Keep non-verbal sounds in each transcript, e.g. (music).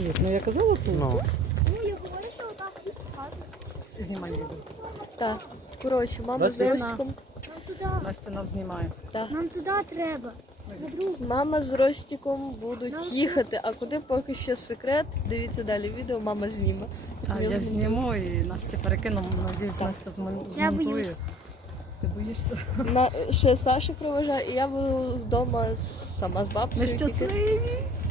Світ, ну я казала тут. Ну, Ну, я говорю, що отак і хату. Знімай відео. Так. Коротше, мама з Василина. Ростиком. Нам туди. Настя нас знімає. Так. Нам туди треба. На другу. Мама з Ростиком будуть Нам їхати, а куди поки що секрет. Дивіться далі відео, мама зніме. А я зніму і Настя перекину. Надіюсь, Настя змон- Я змонтує. Ти боїшся? На, ще Саша проважає, і я буду вдома сама з Ми бабцею. тільки. щасливі,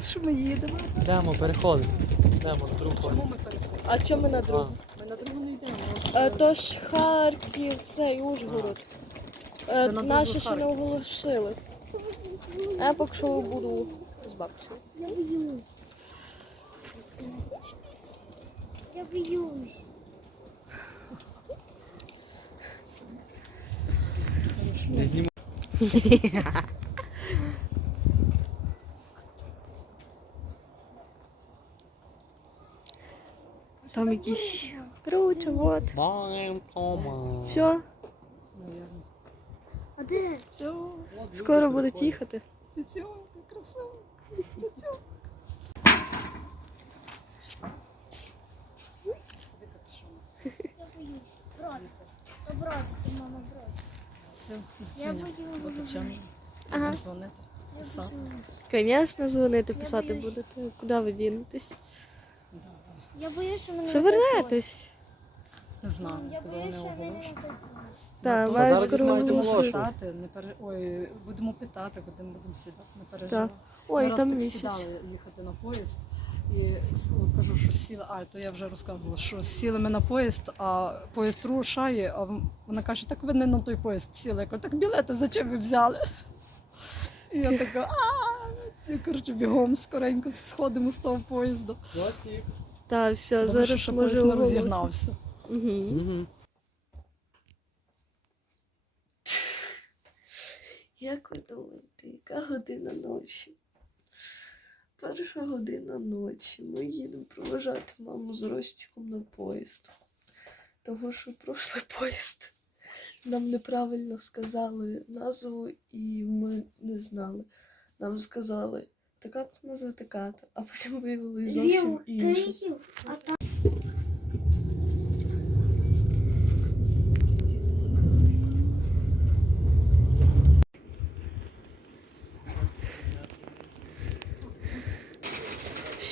що ми їдемо. йдемо, переходимо. Йдемо з другого. Чому ми переходимо? А чому ми на другу? Ми на другу не йдемо. Е, Тож Харків, цей Ужгород. Е, Це на Наші другу ще не Харків. оголосили. А я поки що буду з бабцею. Я боюсь. Я боюсь. Не зніму. Там якісь. Короче, вот. Все, А де? Все. скоро будуть їхати. Цицьонка, красавка. Цицьонка. Я боюсь. Брат. Це мама брат. Все, Я Дуцюня, боюсь. Ага. Дзвонити. Писати. Звісно, дзвонити, писати боюсь. будете. Куди ви дінетесь? Я боюсь, що мене Що не вернетесь? Не знаю, Я коли боюсь, вони що мене оголошують. Так, Ну, зараз маємо оголошую. питати, не пере... Ой, будемо питати, будемо будемо сідати, не переживай. Так. Ой, Ми раз там так місяць. сідали їхати на поїзд. І от кажу, що сіли, а то я вже розказувала, що сіли ми на поїзд, а поїзд рушає, а вона каже, так ви не на той поїзд сіли. Я кажу, так білети зачем ви взяли? І я така, а і коротше бігом скоренько сходимо з того поїзду. Так, все, Тому що зараз ще поїзд не розігнався. Угу. Угу. Як ви думаєте, яка година ночі? Перша година ночі. Ми їдемо проважати маму з Ростіком на поїзд. Тому що прошлий поїзд нам неправильно сказали назву, і ми не знали. Нам сказали така назва така, а потім виявили зовсім інше.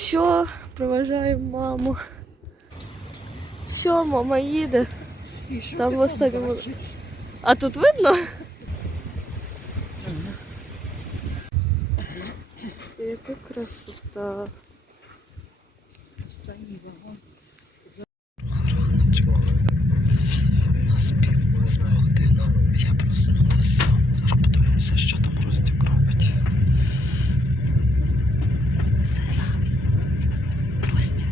Все, проважаємо маму. Все, мама їде. Там в останньому. А тут видно? Яка красота. нас пів восьма година. Я проснулася. Зараз подивимося, що там Ростик робить. Сина. Ростик.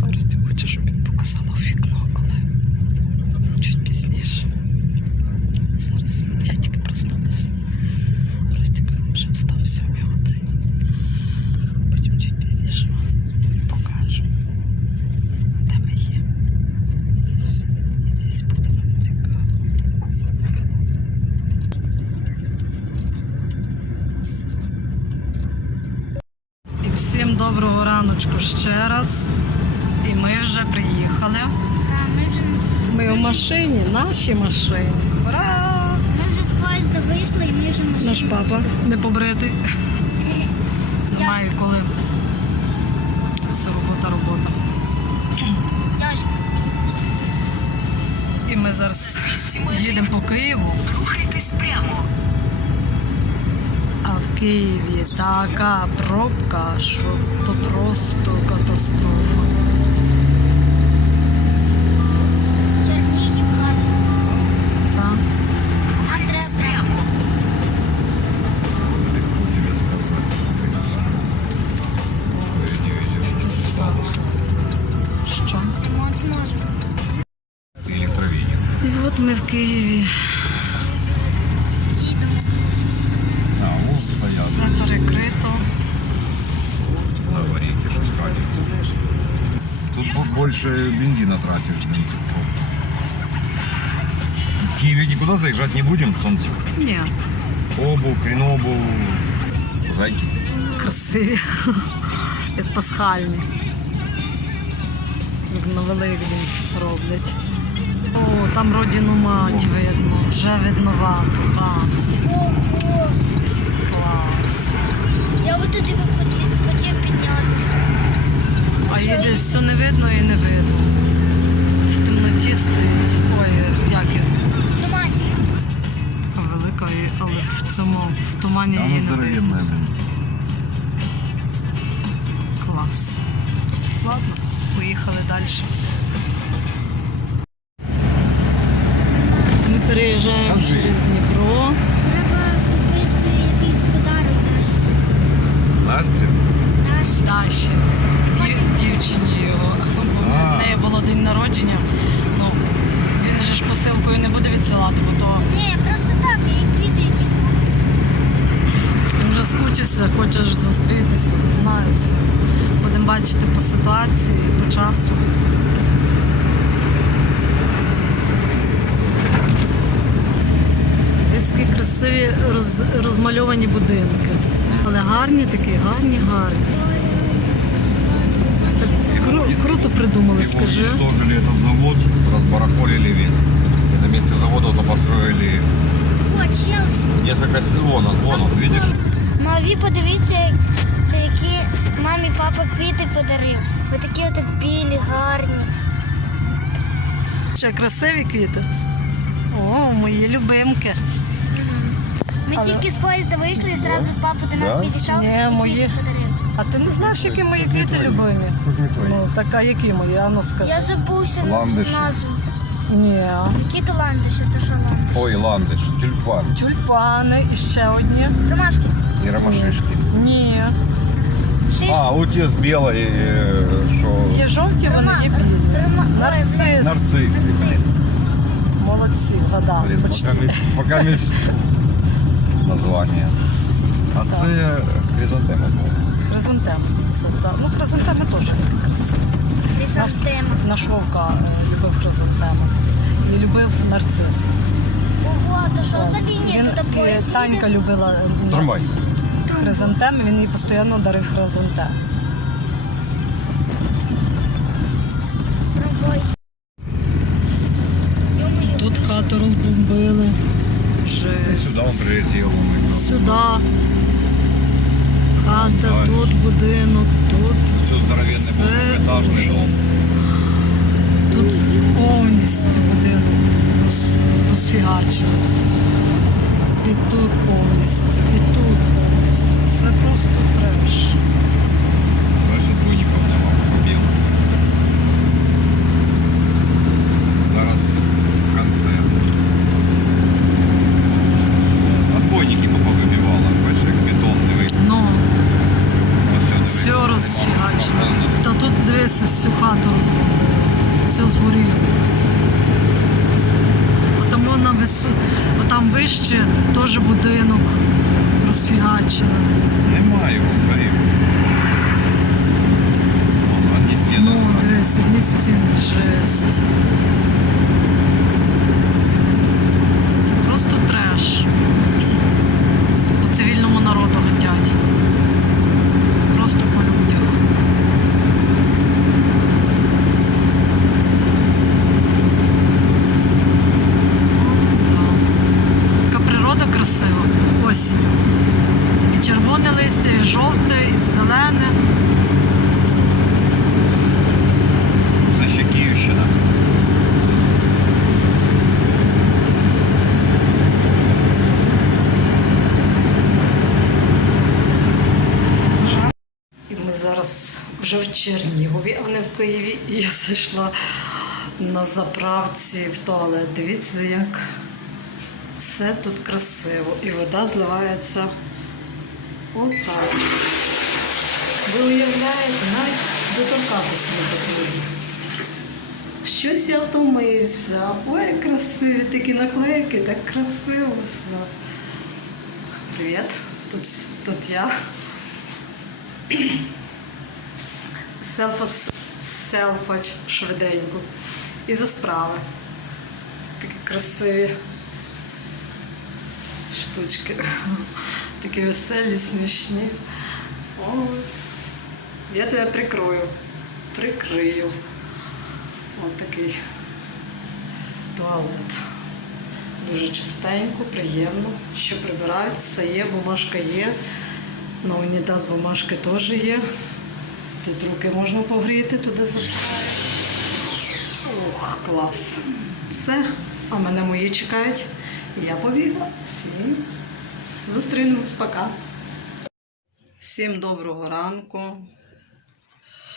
Ростик хоче, щоб він показала в вікно, але чуть пізніше. Зараз я тільки проснулася. Ростик вже встав в сьомій годині. Потім чуть пізніше вам покажу, де ми є. Надіюсь, буде вам цікаво. І всім доброго ще раз. І ми вже приїхали. Ми вже Ми в машині, нашій машині. Ура! ми вже з поїзда вийшли і ми вже в машині. Наш папа не побритий. (laughs) Немає коли. Все робота, робота. Тяжко. І ми зараз їдемо по Києву. Рухайтесь прямо. А в Києві така пробка, що то просто катастрофа. Чернігів. Так? Прямо. Що? Ремонт І от ми в Києві. Больше бензина тратишь, блин. В Киеве никуда заезжать не будем, солнце. Ні, Обувь, хренобу, зайки. красиві. (laughs) Як пасхальні. Як на Великдень роблять. О, там родину мать видно, вже видновато, так. Ого! Клас. Я би туди б хотів, хотів піднятися. А їде десь все не видно і не видно. В темноті стоїть. Ой, як я. Така велика, але в цьому в тумані її не видно. Клас. Ладно, поїхали далі. Ми переїжджаємо Кажи. через Дніпро. Треба купити якийсь подарок наш. Настя? Наш. Даші. Дів, дівчині його. Бо А. в неї було день народження. Ну, він же ж посилкою не буде відсилати, Ні, просто так, я їй квіти якісь куплю. вже скучився, хочеш зустрітися, не знаю. Будемо бачити по ситуації, по часу. Такі красиві роз, розмальовані будинки. Але гарні такі, гарні, гарні. Так кру- круто придумали, скажи. уничтожили этот завод, разбарахолили весь. На месте завода то построили О, Челсі. несколько... Вон он, вон он, видишь? Ну а ви подивіться, це які мамі папа квіти подарив. Ось такі от білі, гарні. Ще красиві квіти. О, мої любимки. Ми Але- тільки з поїзда вийшли і зразу папа до нас Да? підійшов Ні, і квіти мої. подарив. А ти не знаєш, які мої квіти любимі? Ну, так а які мої? Ану скажи. Я забувся Ландиші. назву. Ні. Які то ландиші, то що ландиш? Ой, ландыш, тюльпан Тюльпани і ще одні. Ромашки. и ромашишки. Ні. Шишки. А, у тебя с белой, э, что... Є жовті, вони Рома- є білі. Рома- ой, Нарцис. Нарциссы, блин. Молодці, вгадали. Блин, Почти. пока, міс- пока міс- название. А це хризантема. Хризантеми. Це, та. Ну, хризантеми теж красиві. Хризантема. Наш Вовка е, любив хризантеми. І любив нарцис. Ого, то що за Він, лінія туди і поїзд Танька любила е, Трамвай. хризантеми, він їй постійно дарив хризантем. Трамвай. Тут ти хату розбомбили. Сюда Жесть. он прилетел. Сюди. Хата, тут будинок, тут Все здоровенный це двухэтажный дом. ужас. Тут повністю будинок роз- розфігачений. І тут повністю, і тут повністю. Вище теж будинок розфігачено. Немає його згорів. Одні стіни Ну, дивіться, одні стіни, жесть. Це просто треш. По цивільному народу гатять. Просто по людях. Да. Така природа красива. Осінь. І червоне листя, і жовте, і зелене. Це ще Київщина. І ми зараз вже в Чернігові, а не в Києві. І я зайшла на заправці в туалет. Дивіться, як все тут красиво. І вода зливається отак. Ви уявляєте, навіть доторкатися не потрібно. Щось я втомився. Ой, красиві такі наклейки, так красиво все. Привіт, тут, тут я. Селфас, селфач швиденько. І за справи. Такі красиві штучки. (laughs) Такі веселі, смішні. Ой. Я тебе прикрою. Прикрию. Ось такий туалет. Дуже чистенько, приємно. Що прибирають, все є, бумажка є. На унітаз бумажки теж є. Тут руки можна погріти, туди заставити. Ох, клас. Все. А мене мої чекають. Я побігла. Всім зустрінемось, пока. Всім доброго ранку.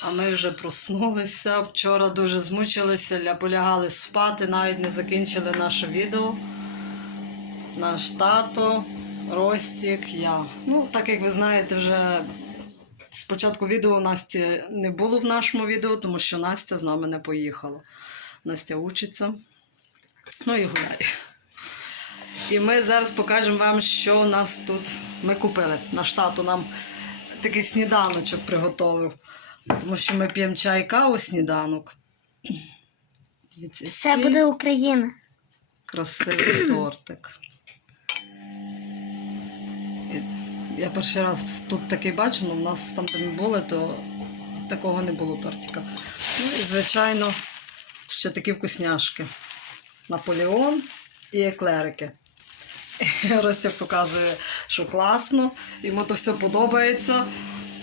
А ми вже проснулися. Вчора дуже змучилися, полягали спати, навіть не закінчили наше відео. Наш тато, Ростік, я. Ну, так як ви знаєте, вже спочатку відео Насті не було в нашому відео, тому що Настя з нами не поїхала. Настя учиться. Ну і гуляє. І ми зараз покажемо вам, що у нас тут ми купили. Наш тато нам такий сніданочок приготовив. Тому що ми п'ємо чай каву сніданок. Дивіться, Все який буде Україна. красивий тортик. Я перший раз тут такий бачу, але в нас там, де ми були, то такого не було тортика. Ну і, звичайно, ще такі вкусняшки. Наполеон і еклерики. (laughs) Ростя показує, що класно, йому то все подобається.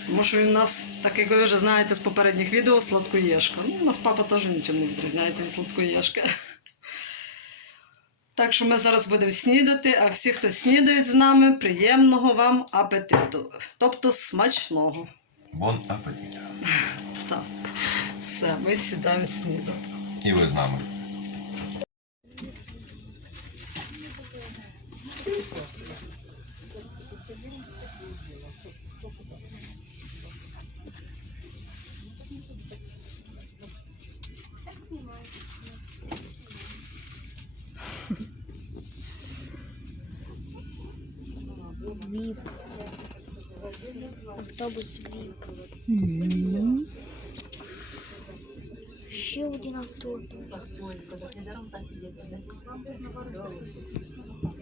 Тому що він у нас, так як ви вже знаєте з попередніх відео, сладкоєшка. Ну, у нас папа теж нічим не відрізняється від сладкоєшки. (laughs) Так що ми зараз будемо снідати, а всі, хто снідають з нами, приємного вам апетиту. Тобто смачного. Бон апетит. (laughs) Так. Все, ми сідаємо снідати. І ви з нами. Віп. Автобус Віп. Ще один автобус.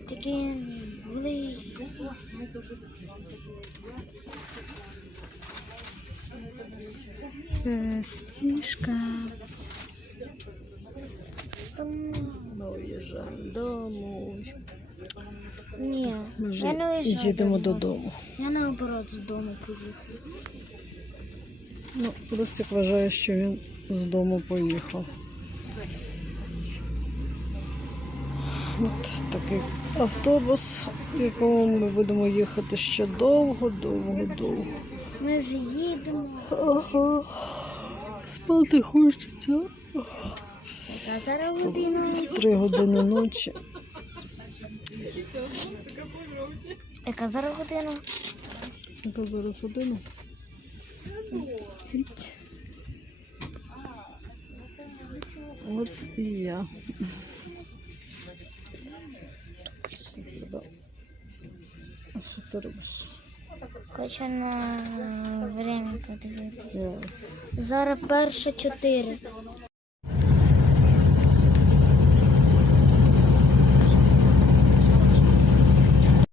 Такий великий. Стішка. Там... Ми уїжджаємо домой. Ні, Ми вже я не уїжджаю їдемо додому. Я наоборот з дому поїхав. Ну, Ростик вважає, що він з дому поїхав. От такий автобус, в якому ми будемо їхати ще довго, довго, довго. Ми вже їдемо. Ага. Спати хочеться. Три години ночі. Яка зараз година? Яка зараз година? От і я. А що ти робиш? Хочу на время подивитися. Зараз перше чотири.